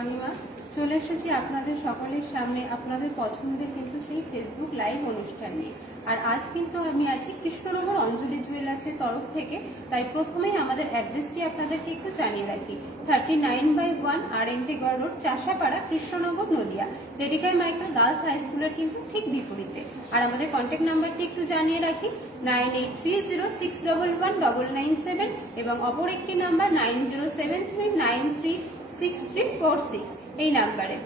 অনিমা চলে এসেছি আপনাদের সকলের সামনে আপনাদের পছন্দের কিন্তু সেই ফেসবুক লাইভ অনুষ্ঠান নিয়ে। আর আজ কিন্তু আমি আছি কৃষ্ণনগর অঞ্জলি জুয়েলার্সের তরফ থেকে। তাই প্রথমেই আমাদের অ্যাড্রেসটি আপনাদেরকে একটু জানিয়ে রাখি। 39/1 RNT গড় রোড, চাষাপাড়া, কৃষ্ণনগর, নদিয়া। লেডিকাই মাইকেল গার্লস হাই স্কুলের কিন্তু ঠিক বিপরীতে। আর আমাদের কন্ট্যাক্ট নাম্বারটি একটু জানিয়ে রাখি 9830611997 এবং অপর একটি নাম্বার 9073936346 এই নাম্বারে।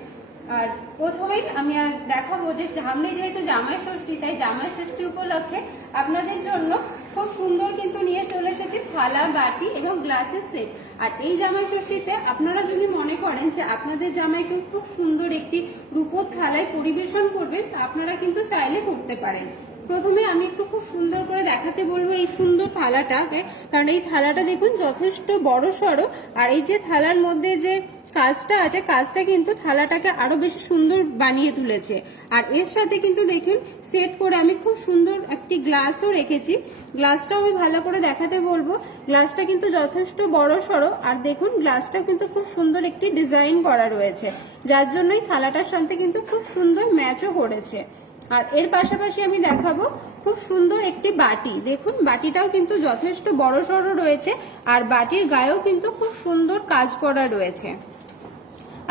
আর প্রথমেই আমি আর দেখাবো যে সামনে যেহেতু জামাই ষষ্ঠী, তাই জামাই ষষ্ঠী উপলক্ষে আপনাদের জন্য খুব সুন্দর কিন্তু নিয়ে চলে এসেছি থালা, বাটি এবং গ্লাসের সেট। আর এই জামাই ষষ্ঠীতে আপনারা যদি মনে করেন যে আপনাদের জামাইকে খুব সুন্দর একটি রূপোর থালায় পরিবেশন করবেন, আপনারা কিন্তু চাইলে করতে পারেন। প্রথমে আমি একটু খুব সুন্দর করে দেখাতে বলবো এই সুন্দর থালাটাকে, কারণ এই থালাটা দেখুন যথেষ্ট বড় সড়ো। আর এই যে থালার মধ্যে যে কাজটা আছে, কাজটা কিন্তু থালাটাকে আরো বেশি সুন্দর বানিয়ে তুলেছে। আর এর সাথে কিন্তু দেখুন সেট করে আমি খুব সুন্দর একটি গ্লাসও রেখেছি। গ্লাসটাও আমি ভালো করে দেখাতে বলবো। গ্লাসটা কিন্তু যথেষ্ট বড় সড়ো। আর দেখুন গ্লাসটা কিন্তু খুব সুন্দর একটি ডিজাইন করা রয়েছে, যার জন্যই থালাটার সাথে কিন্তু খুব সুন্দর ম্যাচও করেছে। আর এর পাশাপাশি আমি দেখাবো খুব সুন্দর একটি বাটি। দেখুন বাটিটাও কিন্তু যথেষ্ট বড় সড়ো রয়েছে। আর বাটির গায়েও কিন্তু খুব সুন্দর কাজ করা রয়েছে।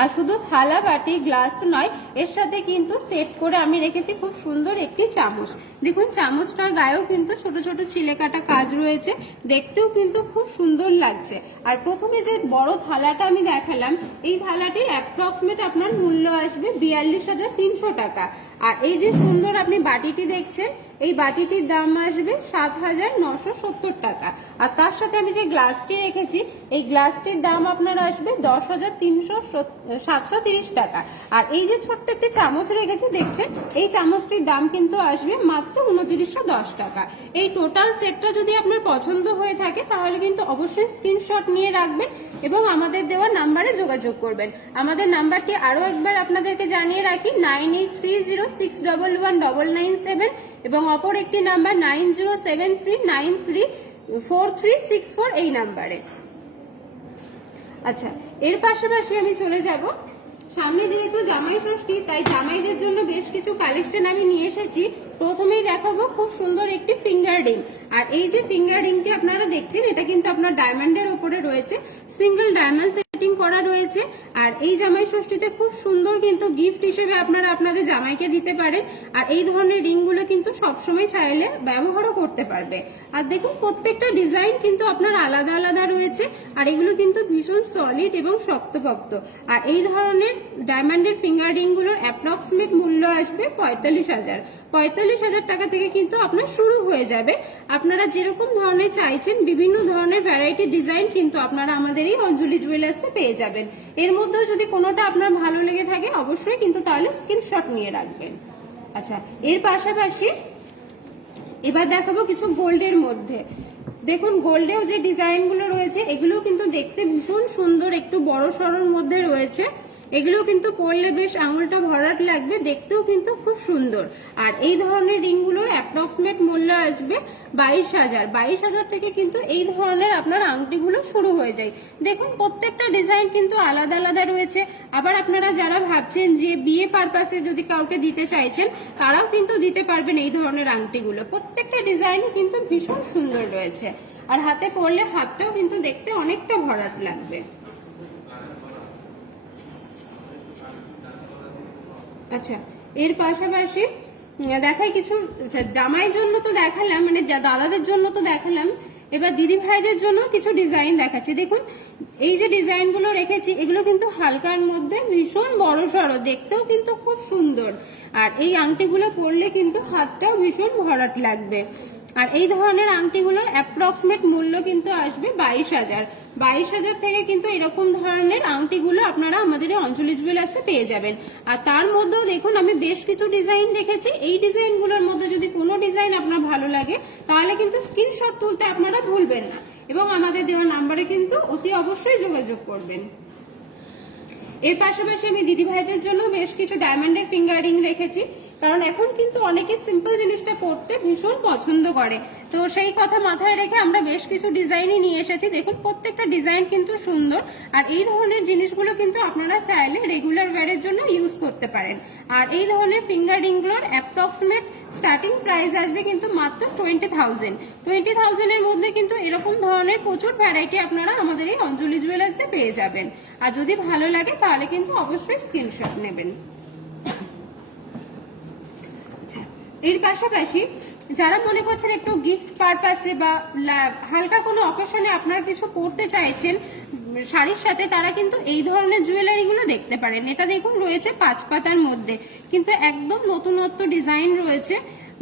আর শুধু থালা, বাটি, গ্লাস নয়, এর সাথে কিন্তু সেট করে আমি রেখেছি খুব সুন্দর একটি চামচ। দেখুন চামচটার গায়েও কিন্তু ছোট ছোট ছিলে কাটা কাজ রয়েছে, দেখতেও কিন্তু খুব সুন্দর লাগছে। আর প্রথমে যে বড় থালাটা আমি দেখালাম, এই থালাটির অ্যাপ্রক্সিমেট আপনার মূল্য আসবে 42,300 টাকা। আর এই যে সুন্দর আপনি বাটিটি দেখছেন, এই বাটিটির দাম আসবে 7,970 টাকা। আর তার সাথে আমি যে গ্লাসটি রেখেছি, এই গ্লাসটির দাম আপনার আসবে 10,730 টাকা। আর এই যে ছোট্ট একটি চামচ রেখেছি দেখছেন, এই চামচটির দাম কিন্তু আসবে মাত্র 2910 টাকা। এই টোটাল সেটটা যদি আপনার পছন্দ হয়ে থাকে তাহলে কিন্তু অবশ্যই স্ক্রিনশট নিয়ে রাখবেন এবং আমাদের দেওয়া নাম্বারে যোগাযোগ করবেন। আমাদের নাম্বারটি আরো একবার আপনাদেরকে জানিয়ে রাখি 9830611997 এবং অপর একটি নাম্বার 9073934364 এই নাম্বারে। আচ্ছা, এর পাশাপাশি আমি চলে যাব সামনে যেহেতু জামাই ষষ্ঠী, তাই জামাইদের জন্য বেশ কিছু কালেকশন আমি নিয়ে এসেছি। প্রথমেই দেখাবো খুব সুন্দর একটি ফিঙ্গার রিং। আর এই যে ফিঙ্গার রিংটি আপনারা দেখছেন, এটা কিন্তু আপনার ডায়মন্ডের উপরে রয়েছে, সিঙ্গেল ডায়মন্ড সেটিং করা রয়েছে। আর এই জামাই ষষ্ঠীতে খুব সুন্দর কিন্তু গিফট হিসেবে আপনারা আপনাদের জামাইকে দিতে পারেন। আর এই ধরনের রিংগুলো কিন্তু সবসময় চাইলে ব্যবহারও করতে পারবে। আর দেখুন প্রত্যেকটা ডিজাইন কিন্তু আপনার আলাদা আলাদা রয়েছে। আর এগুলো কিন্তু ভীষণ সলিড এবং শক্তপোক্ত। আর এই ধরনের ডায়মন্ডের ফিঙ্গার রিংগুলোর অ্যাপ্রক্সিমেট মূল্য আসবে 45,000 টাকা থেকে কিন্তু আপনার শুরু হয়ে যাবে। আপনারা যেরকম ধরনের চাইছেন বিভিন্ন ধরনের ভ্যারাইটি ডিজাইন কিন্তু আপনারা আমাদের এই অঞ্জলি জুয়েলার্সে পেয়ে যাবেন। এর মধ্যেও যদি কোনোটা আপনার ভালো লেগে থাকে অবশ্যই কিন্তু তাহলে স্ক্রিনশট নিয়ে রাখবেন। আচ্ছা, এর পাশাপাশি এবার দেখাবো কিছু গোল্ডের মধ্যে। দেখুন গোল্ডেও যে ডিজাইনগুলো রয়েছে এগুলো কিন্তু দেখতে ভীষণ সুন্দর, একটু বড় সড়োর মধ্যে রয়েছে। এগুলো কিন্তু পরলে বেশ আঙুলটা ভরাট লাগবে, দেখতেও কিন্তু খুব সুন্দর। আর এই ধরনের রিংগুলোর অ্যাপ্রক্সিমেট মূল্য আসবে 22,000 থেকে কিন্তু এই ধরনের আপনার আংটিগুলো শুরু হয়ে যায়। দেখুন প্রত্যেকটা ডিজাইন কিন্তু আলাদা আলাদা রয়েছে। আবার আপনারা যারা ভাবছেন যে বিয়ে পারপাসে যদি কাউকে দিতে চাইছেন, তারাও কিন্তু দিতে পারবেন এই ধরনের আংটিগুলো। প্রত্যেকটা ডিজাইন কিন্তু ভীষণ সুন্দর রয়েছে। আর হাতে পরলে হাতটাও কিন্তু দেখতে অনেকটা ভরাট লাগবে। আচ্ছা, এর পাশাপাশি দেখাই কিছু জামাইয়ের জন্য তো দেখালাম, মানে দাদাদের জন্য তো দেখালাম, এবার দিদি ভাইদের জন্য কিছু ডিজাইন দেখাচ্ছি। দেখুন এই যে ডিজাইনগুলো রেখেছি এগুলো কিন্তু হালকার মধ্যে ভীষণ বড় সড়ো, দেখতেও কিন্তু খুব সুন্দর। আর এই আংটিগুলো পরলে কিন্তু হাতটাও ভীষণ ভরাট লাগবে। আর এই ধরনের আংটিগুলোর অ্যাপ্রক্সিমেট মূল্য কিন্তু আসবে 22,000 থেকে কিন্তু এরকম ধরনের আংটিগুলো আপনারা আমাদের অঞ্জলি জুয়েলার্সে পেয়ে যাবেন। আর তার মধ্যেও দেখুন আমি বেশ কিছু ডিজাইন রেখেছি। এই ডিজাইনগুলোর মধ্যে যদি কোনো ডিজাইন আপনার ভালো লাগে তাহলে কিন্তু স্ক্রিনশট তুলতে আপনারা ভুলবেন না এবং আমাদের দেওয়া নাম্বারে কিন্তু অতি অবশ্যই যোগাযোগ করবেন। এর পাশাপাশি আমি দিদি ভাইদের জন্য বেশ কিছু ডায়মন্ডের ফিঙ্গার রিং রেখেছি। কারণ এখন কিন্তু অনেকে সিম্পল জিনিসটা পরতে ভীষণ পছন্দ করে। তো সেই কথা মাথায় রেখে আমরা বেশ কিছু ডিজাইনই নিয়ে এসেছি। দেখুন প্রত্যেকটা ডিজাইন কিন্তু সুন্দর, আর এই ধরনের জিনিসগুলো কিন্তু আপনারা চাইলে রেগুলার ওয়্যারের জন্য ইউজ করতে পারেন। আর এই ধরনের ফিঙ্গার রিংগুলোর অ্যাপ্রক্সিমেট স্টার্টিং প্রাইস আসবে কিন্তু মাত্র 20,000। 20,000 এর মধ্যে কিন্তু এরকম ধরনের প্রচুর ভ্যারাইটি আপনারা আমাদের এই অঞ্জলি জুয়েলার্সে পেয়ে যাবেন। আর যদি ভালো লাগে তাহলে কিন্তু অবশ্যই স্ক্রিনশট নেবেন। এর পাশাপাশি যারা মনে করছেন একটু গিফট পারপাসে বা হালকা কোনো অকেশনে আপনারা কিছু পরতে চাইছেন শাড়ির সাথে, তারা কিন্তু এই ধরনের জুয়েলারি গুলো দেখতে পারেন। এটা দেখুন রয়েছে 5 পাতার মধ্যে, কিন্তু একদম নতুনত্ব ডিজাইন রয়েছে।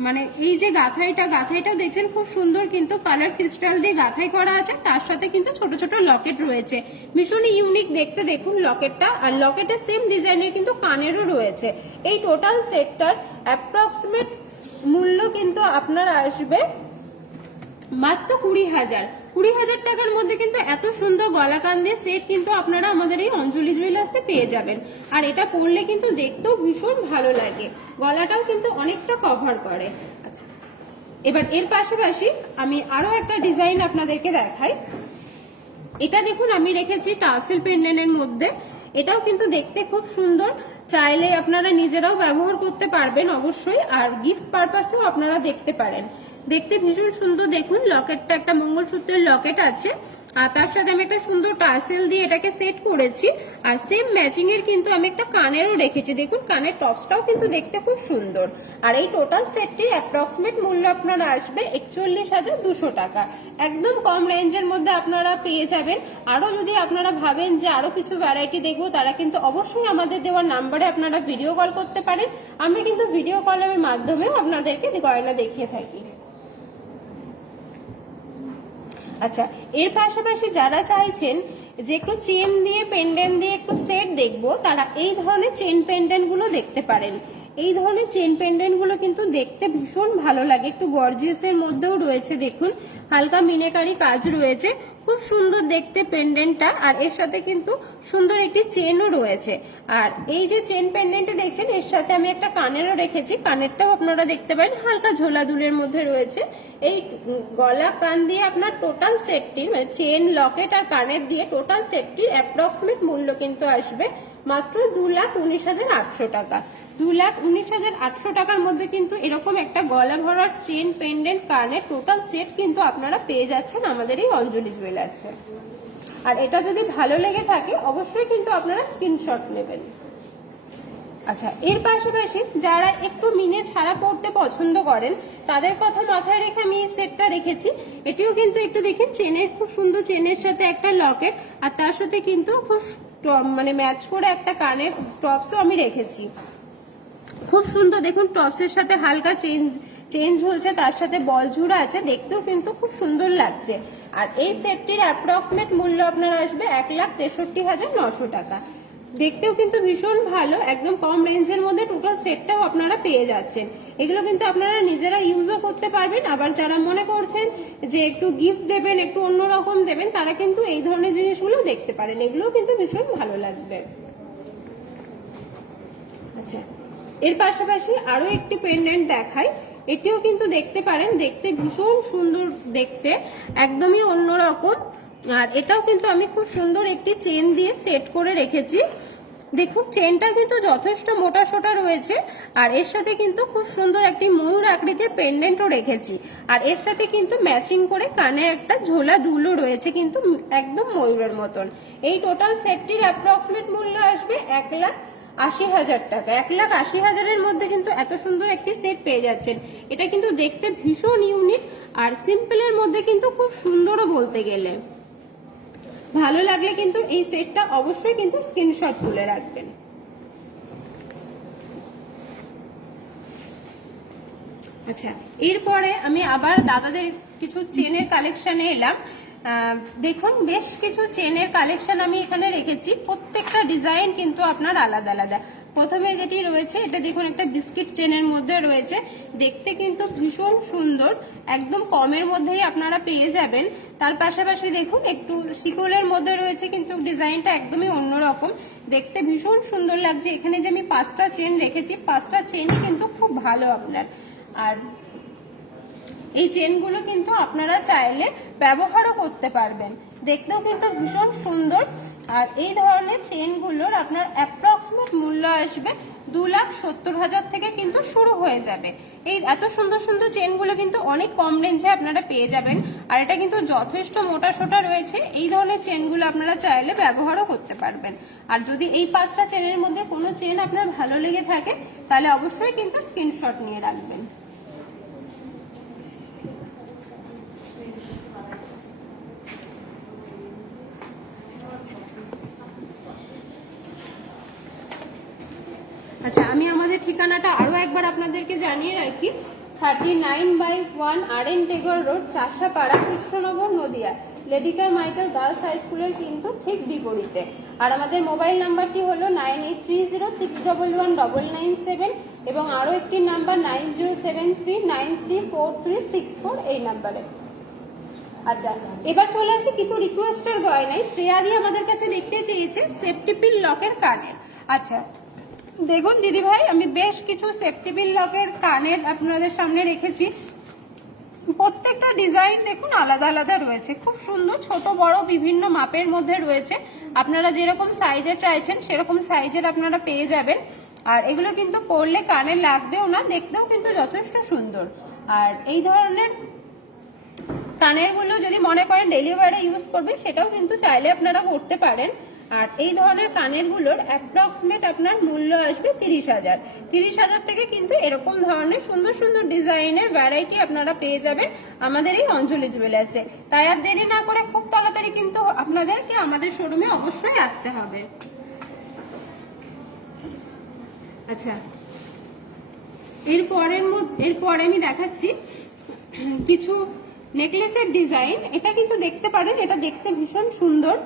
মানে এই যে গাঁথাইটাও দেখছেন খুব সুন্দর, কিন্তু কালার ক্রিস্টাল দিয়ে গাঁথাই করা আছে, তার সাথে কিন্তু ছোট ছোট লকেট রয়েছে, ভীষণই ইউনিক দেখতে। দেখুন লকেটটা, আর লকেটের সেম ডিজাইনের কিন্তু কানেরও রয়েছে। এই টোটাল সেটটার অ্যাপ্রক্সিমেট মূল্য কিন্তু আপনার আসবে মাত্র 20,000 টাকার মধ্যে। কিন্তু এত সুন্দর গলা কান দিয়ে সেট কিন্তু আপনারা আমাদের এই অঞ্জলি জুয়েলার্সে পেয়ে যাবেন। আর এটা পরলে কিন্তু দেখতেও ভীষণ ভালো লাগে, গলাটাও কিন্তু অনেকটা কভার করে। আচ্ছা, এবার এর পাশাপাশি আমি আরো একটা ডিজাইন আপনাদেরকে দেখাই। এটা দেখুন আমি রেখেছি টাসেল পেন্ডেন্টের মধ্যে, এটাও কিন্তু দেখতে খুব সুন্দর, চাইলে আপনারা নিজেরাও ব্যবহার করতে পারবেন অবশ্যই, আর গিফট পারপাসেও আপনারা দেখতে পারেন। দেখতে ভীষণ সুন্দর। দেখুন লকেটটা একটা মঙ্গলসূত্রের লকেট আছে, আর তার সাথে আমি একটা সুন্দর টাসেল দিয়ে এটাকে সেট করেছি, আর সেম ম্যাচিং এর কিন্তু আমি একটা কানেরও রেখেছি। দেখুন কানের টপসটাও কিন্তু দেখতে খুব সুন্দর। আর এই টোটাল সেটটির অ্যাপ্রক্সিমেট মূল্য আপনারা আসবে 41,200 টাকা। একদম কম রেঞ্জের মধ্যে আপনারা পেয়ে যাবেন। আরো যদি আপনারা ভাবেন যে আরো কিছু ভ্যারাইটি দেখবো, তারা কিন্তু অবশ্যই আমাদের দেওয়া নাম্বারে আপনারা ভিডিও কল করতে পারেন। আমরা কিন্তু ভিডিও কলের মাধ্যমেও আপনাদেরকে গয়না দেখিয়ে থাকি। আচ্ছা, এর পাশাপাশি যারা চাইছেন যে একটু চেন দিয়ে পেন্ডেন্ট দিয়ে একটু সেট দেখবো, তারা এই ধরনের চেন পেন্ডেন্ট গুলো দেখতে পারেন। এই ধরনের চেন পেন্ডেন্ট গুলো কিন্তু দেখতে ভীষণ ভালো লাগে, একটু গর্জিয়াস এর মধ্যেও রয়েছে। দেখুন হালকা মিনেকারি কাজ রয়েছে, খুব সুন্দর দেখতে পেন্ডেন্টটা, আর এর সাথে কিন্তু সুন্দর একটি চেনও রয়েছে। আর এই যে চেন পেন্ডেন্টটা দেখছেন, এর সাথে আমি একটা কানেরও রেখেছি, কানেরটাও আপনারা দেখতে পারেন হালকা ঝোলা দুলের মধ্যে রয়েছে। এই গলা কান দিয়ে আপনার টোটাল সেটটির মানে চেন লকেট আর কানের দিয়ে টোটাল সেটটির অ্যাপ্রক্সিমেট মূল্য কিন্তু আসবে মাত্র 2,19,800 টাকা। 2,19,800 টাকার মধ্যে কিন্তু এরকম একটা গলা ভরার চেন পেন্ডেন্ট কানের টোটাল সেট কিন্তু আপনারা পেয়ে যাচ্ছেন আমাদের এই অঞ্জলি জুয়েলার্সে। আর এটা যদি ভালো লেগে থাকে অবশ্যই কিন্তু আপনারা স্ক্রিনশট নেবেন। আচ্ছা, এর পাশাপাশি যারা একটু মিনে ছাড়া পড়তে পছন্দ করেন, তাদের কথা মাথায় রেখে আমি এই সেটটা রেখেছি। এটিও কিন্তু একটু দেখেন চেনের, খুব সুন্দর চেনের সাথে একটা লকেট, আর তার সাথে কিন্তু খুব মানে ম্যাচ করে একটা কানের টপসও আমি রেখেছি। খুব সুন্দর দেখুন, টপসের সাথে হালকা চেন ঝুলছে, তার সাথে বল ঝুড়া আছে, দেখতেও কিন্তু খুব সুন্দর লাগছে। আর এই সেটটির অ্যাপ্রক্সিমেট মূল্য আপনার আসবে 1,63,900 টাকা। দেখতেও কিন্তু ভীষণ ভালো, একদম কম রেঞ্জের মধ্যে টোটাল সেটটাও আপনারা পেয়ে যাচ্ছেন। এগুলো কিন্তু আপনারা নিজেরা ইউজও করতে পারবেন। আবার যারা মনে করছেন যে একটু গিফট দেবেন, একটু অন্যরকম দেবেন, তারা কিন্তু এই ধরনের জিনিসগুলো দেখতে পারেন, এগুলো কিন্তু ভীষণ ভালো লাগবে। আচ্ছা, এর পাশাপাশি আরো একটি পেন্ডেন্ট দেখাই, এটিও কিন্তু দেখতে পারেন, দেখতে ভীষণ সুন্দর দেখতে, একদমই অন্যরকম। আর এটাও কিন্তু আমি খুব সুন্দর একটি চেন দিয়ে সেট করে রেখেছি। দেখুন চেনটা কিন্তু যথেষ্ট মোটা সোটা রয়েছে, আর এর সাথে কিন্তু খুব সুন্দর একটি ময়ূর আকৃতির পেন্ডেন্টও রেখেছি। আর এর সাথে কিন্তু ম্যাচিং করে কানে একটা ঝোলা দুলও রয়েছে, কিন্তু একদম ময়ূরের মতন। এই টোটাল সেটটির অ্যাপ্রক্সিমেট মূল্য আসবে 1,80,000 টাকা। 1,80,000 মধ্যে কিন্তু এত সুন্দর একটি সেট পেয়ে যাচ্ছেন। এটা কিন্তু দেখতে ভীষণ ইউনিক, আর সিম্পলের মধ্যে কিন্তু খুব সুন্দরও বলতে গেলে। ভালো লাগলে কিন্তু এই সেটটা অবশ্যই কিন্তু স্ক্রিনশট তুলে রাখবেন। আচ্ছা, এরপরে আমি আবার দাদাদের কিছু চেনের কালেকশনে এলাম। দেখুন বেশ কিছু চেনের কালেকশন আমি এখানে রেখেছি, প্রত্যেকটা ডিজাইন কিন্তু আপনার আলাদা আলাদা। প্রথমে যেটি রয়েছে এটা দেখুন একটা বিস্কিট চেনের মধ্যে রয়েছে, দেখতে কিন্তু ভীষণ সুন্দর, একদম কমের মধ্যেই আপনারা পেয়ে যাবেন। তার পাশাপাশি দেখুন একটু শিকলের মধ্যে রয়েছে, কিন্তু ডিজাইনটা একদমই অন্যরকম, দেখতে ভীষণ সুন্দর লাগছে। এখানে যে আমি 5টা চেন রেখেছি, 5টা চেনই কিন্তু খুব ভালো আপনার। আর এই চেনগুলো কিন্তু আপনারা চাইলে ব্যবহারও করতে পারবেন, দেখতেও কিন্তু ভীষণ সুন্দর। আর এই ধরনের চেনগুলোর আপনার অ্যাপ্রক্সিমেট মূল্য আসবে 2,70,000 থেকে কিন্তু শুরু হয়ে যাবে। এই এত সুন্দর সুন্দর চেনগুলো কিন্তু অনেক কম রেঞ্জে আপনারা পেয়ে যাবেন। আর এটা কিন্তু যথেষ্ট মোটা সোটা রয়েছে। এই ধরনের চেনগুলো আপনারা চাইলে ব্যবহারও করতে পারবেন। আর যদি এই 5টা চেনের মধ্যে কোনো চেন আপনার ভালো লেগে থাকে তাহলে অবশ্যই কিন্তু স্ক্রিনশট নিয়ে রাখবেন। আচ্ছা, আমি আমাদের ঠিকানাটা আরো একবার আপনাদেরকে জানিয়ে রাখি। 39/1 RN টেগর রোড, চাষাপাড়া, কৃষ্ণনগর, নদিয়া, লেডিকা মাইকেল গার্লস হাই স্কুলের কিন্তু ঠিক বিপরীতে। আর আমাদের মোবাইল নাম্বারটি হলো 9830611997 এবং আরো একটি নাম্বার 9073934364 এই নাম্বারে। আচ্ছা, এবার চলে আসি কিছু রিকোয়েস্টের গয়নায়। শ্রেয়াদি আমাদের কাছে দেখতে চেয়েছে সেফটি পিন লকের কানের। আচ্ছা দেখুন দিদি ভাই, আমি বেশ কিছু সেফটি পিন লকের কানের আপনাদের সামনে রেখেছি। প্রত্যেকটা ডিজাইন দেখুন আলাদা আলাদা রয়েছে, খুব সুন্দর, ছোট বড় বিভিন্ন মাপের মধ্যে রয়েছে। আপনারা যেরকম সাইজের চাইছেন সেরকম সাইজের আপনারা পেয়ে যাবেন। আর এগুলো কিন্তু পরলে কানে লাগবেও না, দেখতেও কিন্তু যথেষ্ট সুন্দর। আর এই ধরনের কানের গুলো যদি মনে করেন ডেইলি ওয়্যারে ইউজ করবে সেটাও কিন্তু চাইলে আপনারা করতে পারেন। আর এই ধরনের কানের গুলোর অ্যাপ্রক্সিমেট আপনার মূল্য আসবে 30,000। 30,000 থেকে কিন্তু এরকম ধরনের সুন্দর সুন্দর ডিজাইনের ভ্যারাইটি আপনারা পেয়ে যাবেন আমাদের এই অঞ্জলি জুয়েলার্সে। তাই আর দেরি না করে খুব তাড়াতাড়ি কিন্তু আপনাদেরকে আমাদের শোরুমে অবশ্যই আসতে হবে। আচ্ছা, এরপরে আমি দেখাচ্ছি কিছু নেকলেসের ডিজাইন। এটা কিন্তু দেখতে পারেন, এটা দেখতে ভীষণ সুন্দর।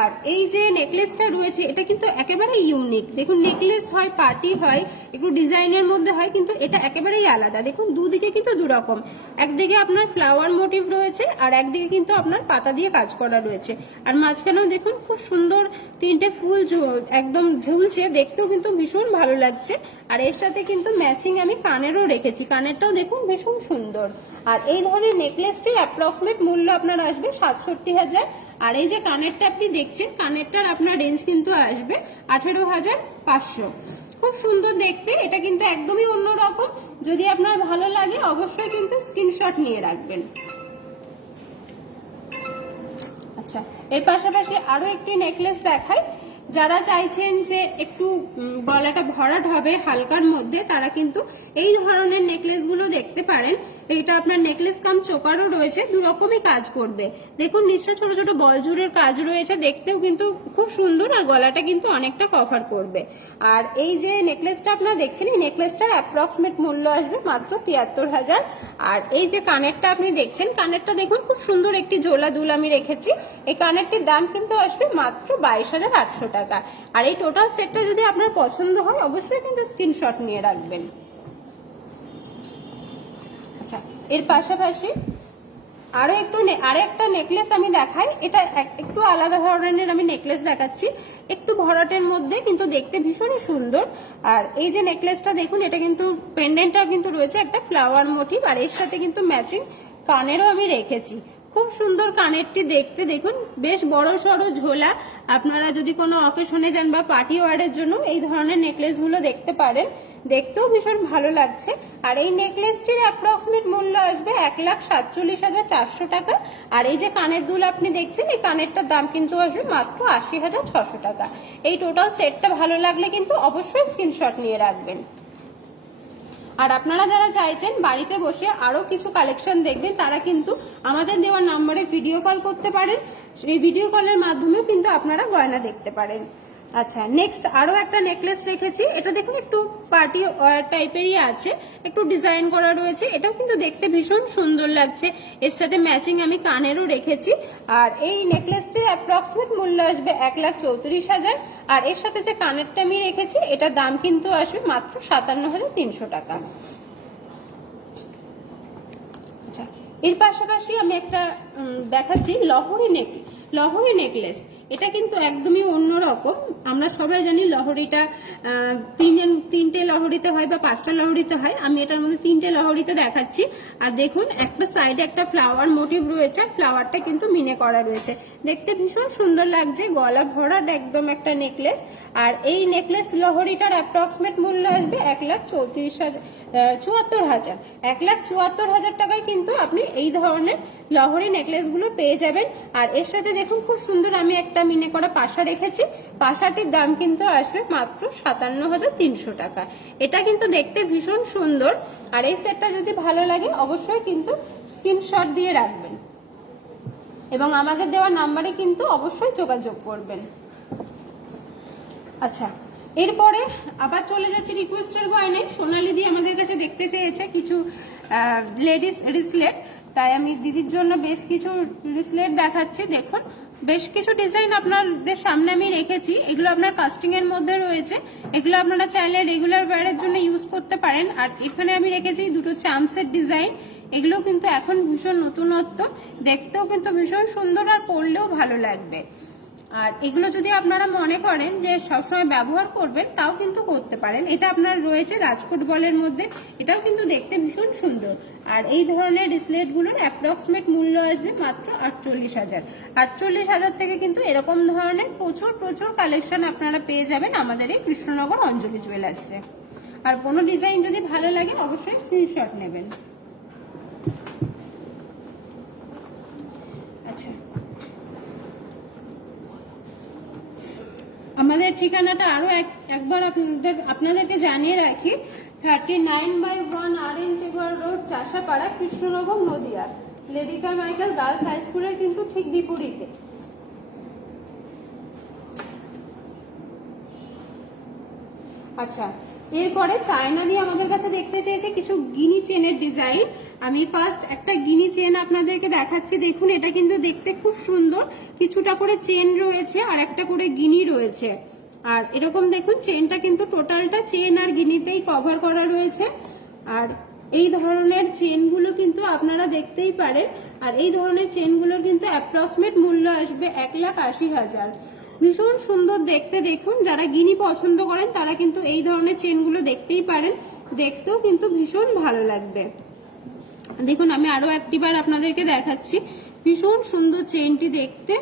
আর এই যে নেকলেসটা রয়েছে এটা কিন্তু একেবারে ইউনিক। দেখুন, নেকলেস হয়, পার্টি হয়, একটু ডিজাইনের মধ্যে হয়, কিন্তু এটা একেবারেই আলাদা। দেখুন দুদিকে কিন্তু দুরকম, একদিকে আপনার ফ্লাওয়ার মোটিভ রয়েছে আর একদিকে কিন্তু আপনার পাতা দিয়ে কাজ করা রয়েছে। আর মাঝখানেও দেখুন খুব সুন্দর 3টে ফুল একদম ঝুলছে, দেখতেও কিন্তু ভীষণ ভালো লাগছে। আর এর সাথে কিন্তু ম্যাচিং আমি কানেরও রেখেছি, কানেরটাও দেখুন ভীষণ সুন্দর। আর এই ধরনের নেকলেসটির অ্যাপ্রক্সিমেট মূল্য আপনার আসবে 67,000। আর এই যে কানেরটা আপনি দেখছেন, কানেরটার আপনার রেঞ্জ কিন্তু আসবে 18,500। খুব সুন্দর দেখতে, এটা কিন্তু একদমই অন্যরকম। যদি আপনার ভালো লাগে অবশ্যই কিন্তু স্ক্রিনশট নিয়ে রাখবেন। আচ্ছা, এর পাশাপাশি আরো একটি নেকলেস দেখাই। যারা চাইছেন যে একটু গলাটা ভরাট হবে হালকার মধ্যে, তারা কিন্তু এই ধরনের নেকলেস গুলো দেখতে পারেন। এটা আপনার নেকলেস কাম চোকারও রয়েছে, দুরকমই কাজ করবে। দেখুন নিশ্চয় ছোট ছোট বলজুরের কাজ রয়েছে, দেখতেও কিন্তু খুব সুন্দর। আর গলাটা কিন্তু অনেকটা কভার করবে। আর এই যে নেকলেসটা আপনারা দেখছেন, এই নেকলেসটার অ্যাপ্রক্সিমেট মূল্য আসবে মাত্র 73,000। আর এই যে কানেরটা আপনি দেখছেন, কানেরটা দেখুন খুব সুন্দর একটি জোলা দুল আমি রেখেছি। এই কানেরটির দাম কিন্তু আসবে মাত্র 22,800 টাকা। আর এই টোটাল সেটটা যদি আপনার পছন্দ হয় অবশ্যই কিন্তু স্ক্রিনশট নিয়ে রাখবেন। আচ্ছা, এর পাশাপাশি আরো একটা নেকলেস আমি দেখাই। এটা একটু আলাদা ধরনের আমি নেকলেস দেখাচ্ছি, একটু ভরাটের মধ্যে, কিন্তু দেখতে ভীষণই সুন্দর। আর এই যে নেকলেসটা দেখুন, এটা কিন্তু পেন্ডেন্টটা কিন্তু রয়েছে একটা ফ্লাওয়ার মোটিভ। আর এর সাথে কিন্তু ম্যাচিং কানেরও আমি রেখেছি। খুব সুন্দর কানেরটি দেখতে, দেখুন বেশ বড় সড়ো ঝোলা। আপনারা যদি কোনো অকেশনে যান বা পার্টি ওয়ারের জন্য এই ধরনের নেকলেস গুলো দেখতে পারেন, দেখতেও ভীষণ ভালো লাগছে। আর এই নেকলেসটির অ্যাপ্রক্সিমেট মূল্য আসবে 1,47,400 টাকা। আর এই যে কানের দুল আপনি দেখছেন, এই কানেরটার দাম কিন্তু আসবে মাত্র 80,600 টাকা। এই টোটাল সেটটা ভালো লাগলে কিন্তু অবশ্যই স্ক্রিনশট নিয়ে রাখবেন। আর আপনারা যারা চাইছেন বাড়িতে বসে আরো কিছু কালেকশন দেখবেন, তারা কিন্তু আমাদের দেওয়া নাম্বারে ভিডিও কল করতে পারেন। সেই ভিডিও কলের মাধ্যমেও কিন্তু আপনারা গয়না দেখতে পারেন। আচ্ছা, নেক্সট আরো একটা নেকলেস রেখেছি। এটা দেখুন একটু পার্টি টাইপেরই আছে, একটু ডিজাইন করা রয়েছে। এটাও কিন্তু দেখতে ভীষণ সুন্দর লাগছে। এর সাথে ম্যাচিং আমি কানেরও রেখেছি। আর এই নেকলেসটির অ্যাপ্রক্সিমেট মূল্য আসবে 1,34,000। আর এর সাথে যে কানেরটা আমি রেখেছি এটার দাম কিন্তু আসবে মাত্র 57,300 টাকা। আচ্ছা, এর পাশাপাশি আমি একটা দেখাচ্ছি লহরি নেকলেস। এটা কিন্তু একদমই অন্যরকম। আমরা সবাই জানি লহরিটা তিনটে লহরিতে হয় বা 5টা লহরিতে হয়, আমি এটার মধ্যে 3টে লহরিতে দেখাচ্ছি। আর দেখুন একটা সাইডে একটা ফ্লাওয়ার মোটিভ রয়েছে, ফ্লাওয়ারটা কিন্তু মিনে করা রয়েছে, দেখতে ভীষণ সুন্দর লাগছে। গলা ভরাট একদম একটা নেকলেস। আর এই নেকলেস লহরিটার অ্যাপ্রক্সিমেট মূল্য আসবে 1,74,000। 1,74,000 টাকায় কিন্তু আপনি এই ধরনের লহরি নেকলেস গুলো পেয়ে যাবেন। আর এর সাথে দেখুন খুব সুন্দর আমি একটা মিনে করা পাশা রেখেছি, পাশাটির দাম কিন্তু আসবে মাত্র 57,300 টাকা। এটা কিন্তু দেখতে ভীষণ সুন্দর। আর এই সেটটা যদি ভালো লাগে অবশ্যই কিন্তু স্ক্রিনশট দিয়ে রাখবেন এবং আমাদের দেওয়া নাম্বারে কিন্তু অবশ্যই যোগাযোগ করবেন। আচ্ছা, এরপরে আবার চলে যাচ্ছি রিকোয়েস্টের গয়নায়। সোনালি দি আমাদের কাছে দেখতে চেয়েছে কিছু লেডিস রিসলেট, তাই আমি দিদির জন্য বেশ কিছু রিসলেট দেখাচ্ছি। দেখুন বেশ কিছু ডিজাইন আপনাদের সামনে আমি রেখেছি, এগুলো আপনার কাস্টিং এর মধ্যে রয়েছে, এগুলো আপনারা চাইলে রেগুলার ওয়্যারের জন্য ইউজ করতে পারেন। আর এখানে আমি রেখেছি দুটো চামসের ডিজাইন, এগুলো কিন্তু এখন ভীষণ নতুনত্ব, দেখতেও কিন্তু ভীষণ সুন্দর আর পরলেও ভালো লাগবে। আর এগুলো যদি আপনারা মনে করেন যে সবসময় ব্যবহার করবেন তাও কিন্তু করতে পারেন। এটা আপনার রয়েছে রাজকোট বলের মধ্যে, এটাও কিন্তু দেখতে ভীষণ সুন্দর। আর এই ধরনের রিসলেটগুলোর অ্যাপ্রক্সিমেট মূল্য আসবে মাত্র 48,000। 48,000 থেকে কিন্তু এরকম ধরনের প্রচুর প্রচুর কালেকশন আপনারা পেয়ে যাবেন আমাদের এই কৃষ্ণনগর অঞ্জলি জুয়েলার্সে। আর কোনো ডিজাইন যদি ভালো লাগে অবশ্যই স্ক্রিনশট নেবেন। আচ্ছা, আমাদের ঠিকানাটা আরো একবার আপনাদেরকে জানিয়ে রাখি, 39/1 RN Tagore road, Chashapara, Krishnanagar, Nadia, Lady Carmichael girls high স্কুলের কিন্তু ঠিক বিপরীতে। আচ্ছা, এরপরে চায়না দিয়ে আমাদের কাছে দেখতে চেয়েছে কিছু গিনি চেনের ডিজাইন। আমি ফার্স্ট একটা গিনি চেন আপনাদেরকে দেখাচ্ছি। দেখুন এটা কিন্তু দেখতে খুব সুন্দর, কিছুটা করে চেন রয়েছে আর একটা করে গিনি রয়েছে। আর এরকম দেখুন চেনটা কিন্তু টোটালটা চেন আর গিনিতেই কভার করা রয়েছে। আর এই ধরনের চেনগুলো কিন্তু আপনারা দেখতেই পারেন। আর এই ধরনের চেনগুলোর কিন্তু অ্যাপ্রক্সিমেট মূল্য আসবে 1,80,000। ভীষণ সুন্দর দেখতে। দেখুন যারা গিনি পছন্দ করেন তারা কিন্তু এই ধরনের চেনগুলো দেখতেই পারেন, দেখতেও কিন্তু ভীষণ ভালো লাগবে। দেখুন আমি আরো একটিবার আপনাদেরকে দেখাচ্ছি, ভীষণ সুন্দর চেনটি দেখতে।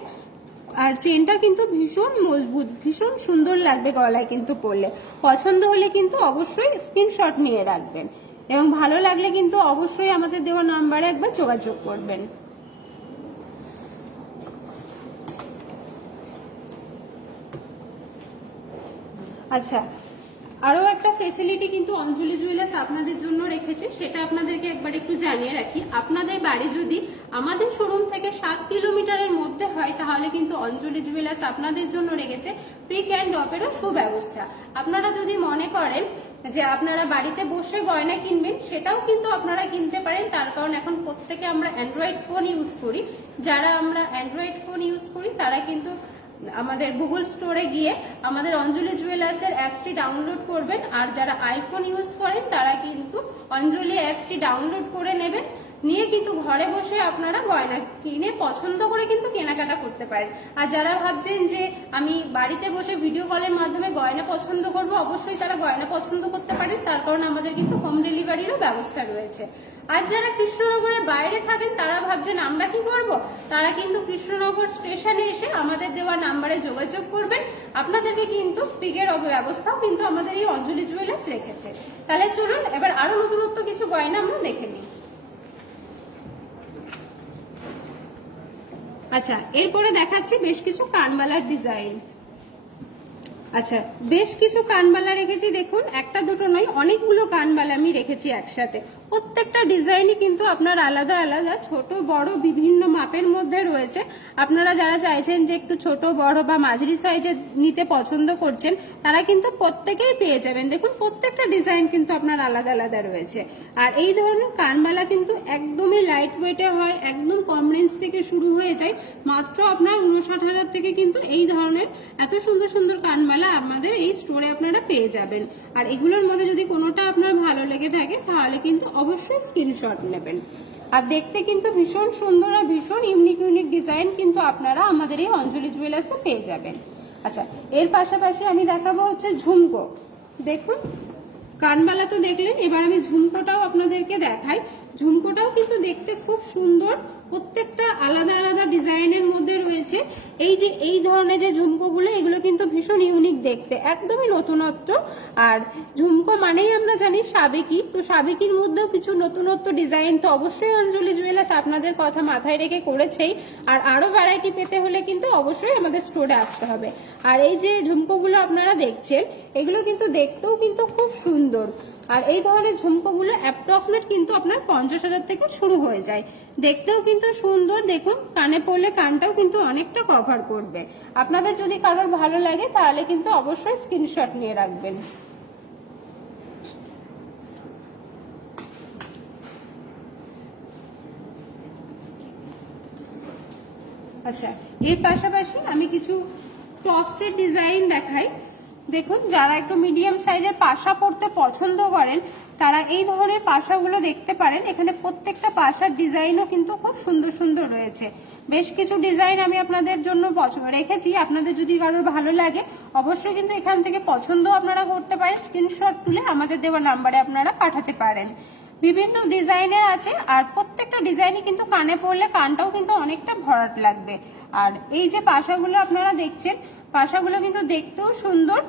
আর চেনটা কিন্তু ভীষণ মজবুত, ভীষণ সুন্দর লাগবে গলায় কিন্তু পরলে। পছন্দ হলে কিন্তু অবশ্যই স্ক্রিনশট নিয়ে রাখবেন এবং ভালো লাগলে কিন্তু অবশ্যই আমাদের দেওয়া নাম্বারে একবার যোগাযোগ করবেন। আচ্ছা, আরো একটা ফেসিলিটি কিন্তু অঞ্জলি জুয়েলার্স আপনাদের জন্য রেখেছে, সেটা আপনাদেরকে একবার একটু জানিয়ে রাখি। আপনাদের বাড়ি যদি আমাদের শোরুম থেকে 7 কিলোমিটারের মধ্যে হয় তাহলে কিন্তু অঞ্জলি জুয়েলার্স আপনাদের জন্য রেখেছে পিক অ্যান্ড ড্রপেরও সুব্যবস্থা। আপনারা যদি মনে করেন যে আপনারা বাড়িতে বসে গয়না কিনবেন সেটাও কিন্তু আপনারা কিনতে পারেন, তার কারণ এখন প্রত্যেকে আমরা অ্যান্ড্রয়েড ফোন ইউজ করি। যারা আমরা অ্যান্ড্রয়েড ফোন ইউজ করি তারা কিন্তু আমাদের গুগল স্টোরে গিয়ে আমাদের অঞ্জলি জুয়েলার্সের অ্যাপসটি ডাউনলোড করবেন। আর যারা আইফোন ইউজ করেন তারা কিন্তু অঞ্জলি অ্যাপসটি ডাউনলোড করে নেবেন, নিয়ে কিন্তু ঘরে বসে আপনারা গয়না কিনে পছন্দ করে কিন্তু কেনাকাটা করতে পারেন। আর যারা ভাবছেন যে আমি বাড়িতে বসে ভিডিও কলের মাধ্যমে গয়না পছন্দ করব, অবশ্যই তারা গয়না পছন্দ করতে পারেন, তার কারণ আমাদের কিন্তু হোম ডেলিভারিরও ব্যবস্থা রয়েছে। আর যারা কৃষ্ণনগরের বাইরে থাকেন তারা ভাবছেন আমরা কি করব, তারা কিন্তু কৃষ্ণনগর স্টেশনে এসে আমাদের দেওয়া নাম্বারে যোগাযোগ করবেন, আপনাদেরকে কিন্তু পিকের ব্যবস্থাও কিন্তু আমাদের এই অঞ্জলি জুয়েলার্স রেখেছে। তাহলে চলুন এবার আরো নতুনত্ব কিছু গয়না আমরা দেখে নিই। আচ্ছা, এরপরে দেখাচ্ছি বেশ কিছু কানবালার ডিজাইন। আচ্ছা, বেশ কিছু কানবালা রেখেছি। দেখুন একটা দুটো নয়, অনেকগুলো কানবালা আমি রেখেছি একসাথে। প্রত্যেকটা ডিজাইনই কিন্তু আপনার আলাদা আলাদা, ছোট বড় বিভিন্ন মাপের মধ্যে রয়েছে। আপনারা যারা চাইছেন যে একটু ছোট বড় বা মাঝারি সাইজের নিতে পছন্দ করছেন তারা কিন্তু প্রত্যেকেই পেয়ে যাবেন। দেখুন প্রত্যেকটা ডিজাইন কিন্তু আপনার আলাদা আলাদা রয়েছে। আর এই ধরনের কানবালা কিন্তু একদমই লাইট ওয়েটে হয়, একদম কম রেঞ্জ থেকে শুরু হয়ে যায়। মাত্র আপনার 59,000 থেকে কিন্তু এই ধরনের এত সুন্দর সুন্দর কানবালা আমাদের এই স্টোরে আপনারা পেয়ে যাবেন। আর এগুলোর মধ্যে যদি কোনোটা আপনার ভালো লেগে থাকে তাহলে কিন্তু অবশ্যই স্ক্রিনশট নেবেন। আর দেখতে কিন্তু ভীষণ সুন্দর আর ভীষণ ইউনিক ইউনিক ডিজাইন কিন্তু আপনারা আমাদের এই অঞ্জলি জুয়েলার্সে পেয়ে যাবেন। আচ্ছা, এর পাশাপাশি আমি দেখাবো হচ্ছে ঝুমকো। দেখুন কানবালা তো দেখলেন, এবার আমি ঝুমকোটাও আপনাদেরকে দেখাই। ঝুমকোটাও কিন্তু দেখতে খুব সুন্দর, প্রত্যেকটা আলাদা আলাদা ডিজাইনের মধ্যে রয়েছে। এই যে এই ধরনের যে ঝুমকোগুলো, এগুলো কিন্তু ভীষণ ইউনিক দেখতে, একদমই নতুনত্ব। আর ঝুমকো মানেই আমরা জানি সাবেকি, তো সাবেকির মধ্যেও কিছু নতুনত্ব ডিজাইন তো অবশ্যই অঞ্জলি জুয়েলার্স আপনাদের কথা মাথায় রেখে করেছেই। আর আরো ভ্যারাইটি পেতে হলে কিন্তু অবশ্যই আমাদের স্টোরে আসতে হবে। আর এই যে ঝুমকোগুলো আপনারা দেখছেন, এগুলো কিন্তু দেখতেও কিন্তু খুব সুন্দর। আর এই ধরনের ঝুমকোগুলো অ্যাপ্রক্সিমেট কিন্তু আপনার 50,000 থেকে শুরু হয়ে যায়। দেখতেও কিন্তু সুন্দর, দেখুন কানে পরলে কানটাও কিন্তু অনেকটা কভার করবে। আপনাদের যদি কারোর ভালো লাগে তাহলে কিন্তু অবশ্যই স্ক্রিনশট নিয়ে রাখবেন। আচ্ছা, এর পাশাপাশি আমি কিছু টপসের ডিজাইন দেখাই। দেখুন যারা একটু মিডিয়াম সাইজের পাশা পরতে পছন্দ করেন তারা এই ধরনের পাশাগুলো দেখতে পারেন। এখানে প্রত্যেকটা পাশার ডিজাইনও কিন্তু খুব সুন্দর সুন্দর রয়েছে। বেশ কিছু ডিজাইন আমি আপনাদের জন্য রেখেছি, আপনাদের যদি কারোর ভালো লাগে অবশ্যই কিন্তু এখান থেকে পছন্দ আপনারা করতে পারেন। স্ক্রিনশট তুলে আমাদের দেওয়া নাম্বারে আপনারা পাঠাতে পারেন। বিভিন্ন ডিজাইনের আছে, আর প্রত্যেকটা ডিজাইনই কিন্তু কানে পরলে কানটাও কিন্তু অনেকটা ভরাট লাগবে। আর এই যে পাশাগুলো আপনারা দেখছেন, পাশাগুলো কিন্তু দেখতেও সুন্দর।